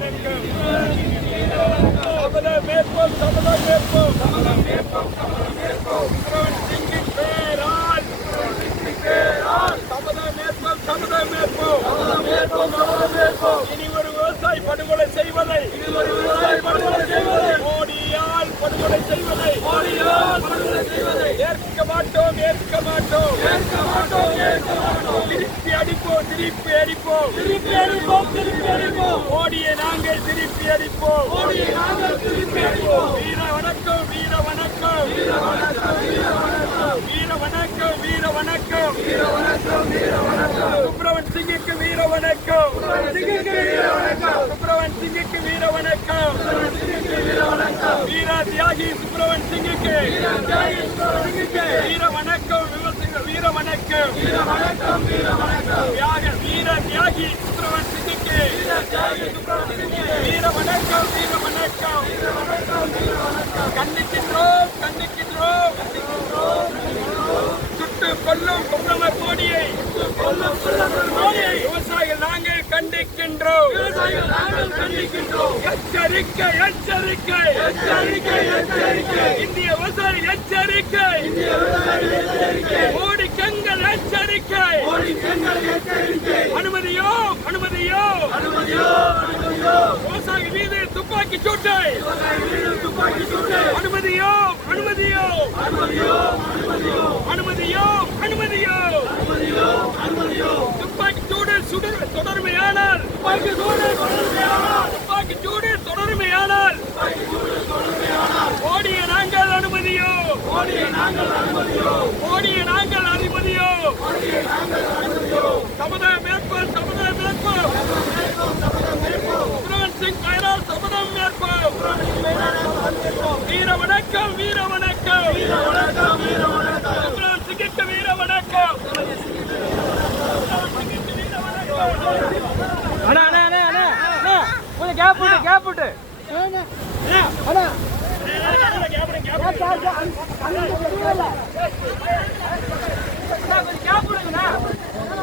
வணக்கம் சபதம் மேற்போம் சுப்ரமணியன் சிங்கின் பேரால் சபதம் மேற்போம் இனி ஒரு விவசாயி படுகொலை செய்வதை மோடியால் படுகொலை செய்வதை ஏற்க மாட்டோம் திருப்பி அடிப்போம் மோடியை நாங்கள் திருப்பி அடிப்போம் வீர வணக்கம் சுப்ரமணியன் சிங்குக்கு வீர வணக்கம் வீர தியாகி சுப்ரமணியன் சிங்குக்கு வீர வணக்கம் வீர வணக்கம் வீர தியாகி சுப்ரமணியன் சிங்குக்கு வீர வணக்கம் கண்டிக்கின்றோம் சுட்டு கொல்லும் பிரதமர் மோடியை விவசாயிகள் நாங்கள் கண்டிக்கின்றோம் எச்சரிக்கை இந்திய விவசாயி எச்சரிக்கை மோடி கங்கள் எச்சரிக்கை அனுமதியோ விவசாயி மீது துப்பாக்கி சூட்டை அனுமதியோ துப்பாக்கி சூடு தொடர்மையானால் மோடியை நாங்கள் அனுமதியோ சபதம் மேற்போம் சுப்ரமணியன் சிங் பெயரால் சபதம் மேற்போம் வீர வணக்கம் சுப்ரமணியன் சிங்கிற்கு வீர வணக்கம் கேப் விட்டு கேப்